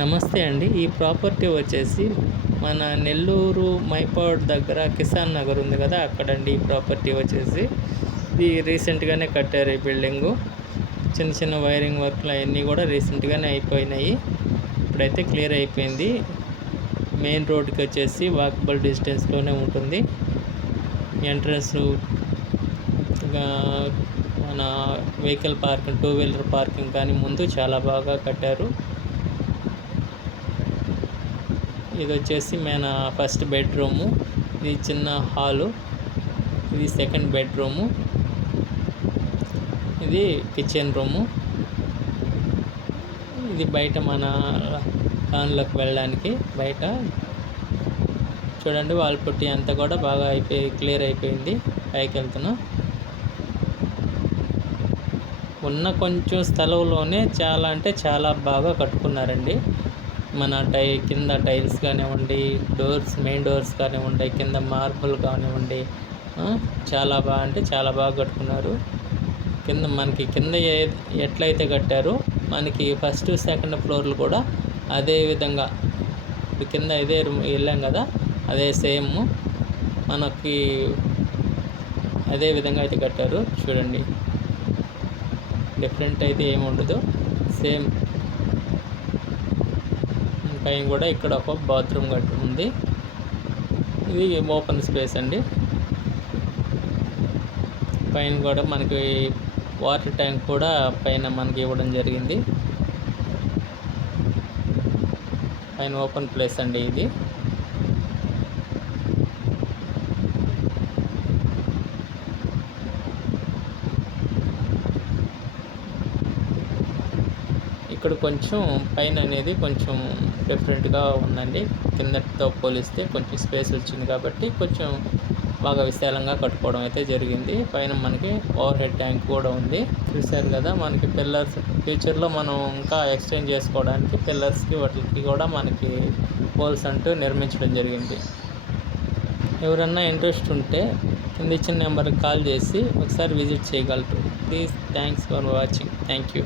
నమస్తే అండి. ఈ ప్రాపర్టీ వచ్చేసి మన నెల్లూరు మైపాడ్ దగ్గర కిసాన్ నగర్ ఉంది కదా, అక్కడండి. ఈ ప్రాపర్టీ వచ్చేసి ఇది రీసెంట్గానే కట్టారు. ఈ బిల్డింగు చిన్న చిన్న వైరింగ్ వర్క్లు అవన్నీ కూడా రీసెంట్గానే అయిపోయినాయి. ఇప్పుడైతే క్లియర్ అయిపోయింది. మెయిన్ రోడ్కి వచ్చేసి వాకబుల్ డిస్టెన్స్లోనే ఉంటుంది. ఎంట్రన్స్ మన వెహికల్ పార్కింగ్, 2 వీలర్ పార్కింగ్ కానీ ముందు చాలా బాగా కట్టారు. ఇది వచ్చేసి మన ఫస్ట్ బెడ్రూము, ఇది చిన్న హాలు, ఇది సెకండ్ బెడ్రూము, ఇది కిచెన్ రూము. ఇది బయట మన లాన్లోకి వెళ్ళడానికి బయట చూడండి. వాల్ పుట్టి అంతా కూడా బాగా క్లియర్ అయిపోయింది. పైకి వెళ్తున్నా ఉన్న కొంచెం స్థలంలోనే చాలా అంటే చాలా బాగా కట్టుకున్నారండి. మన కింద టైల్స్ కానివ్వండి, మెయిన్ డోర్స్ కానివ్వండి, కింద మార్బుల్ కానివ్వండి, చాలా బాగా అంటే చాలా బాగా కట్టుకున్నారు. మనకి కింద ఎట్లయితే కట్టారో మనకి ఫస్ట్ సెకండ్ ఫ్లోర్లు కూడా అదే విధంగా కింద ఇదే రూమ్ వెళ్ళాం కదా, అదే సేమ్ మనకి అదే విధంగా అయితే కట్టారు. చూడండి, డిఫరెంట్ అయితే ఏమి ఉండదు, సేమ్. పైన కూడా ఇక్కడ ఒక బాత్రూమ్ గట్టు ఉంది. ఇది ఓపెన్ స్పేస్ అండి. పైన కూడా మనకి వాటర్ ట్యాంక్ కూడా పైన మనకి ఇవ్వడం జరిగింది. పైన ఓపెన్ ప్లేస్ అండి ఇది. ఇక్కడ కొంచెం పైన అనేది కొంచెం డిఫరెంట్గా ఉందండి. కిందటితో పోలిస్తే కొంచెం స్పేస్ వచ్చింది కాబట్టి కొంచెం బాగా విశాలంగా కట్టుకోవడం అయితే జరిగింది. పైన మనకి ఓవర్ హెడ్ ట్యాంక్ కూడా ఉంది. చూశారు కదా, మనకి పిల్లర్స్ ఫ్యూచర్లో మనం ఇంకా ఎక్స్టెండ్ చేసుకోవడానికి పిల్లర్స్కి వాటికి కూడా మనకి పోల్స్ అంటూ నిర్మించడం జరిగింది. ఎవరన్నా ఇంట్రెస్ట్ ఉంటే కింద ఇచ్చిన నెంబర్కి కాల్ చేసి ఒకసారి విజిట్ చేయగలరు. Please, thanks for watching. Thank you.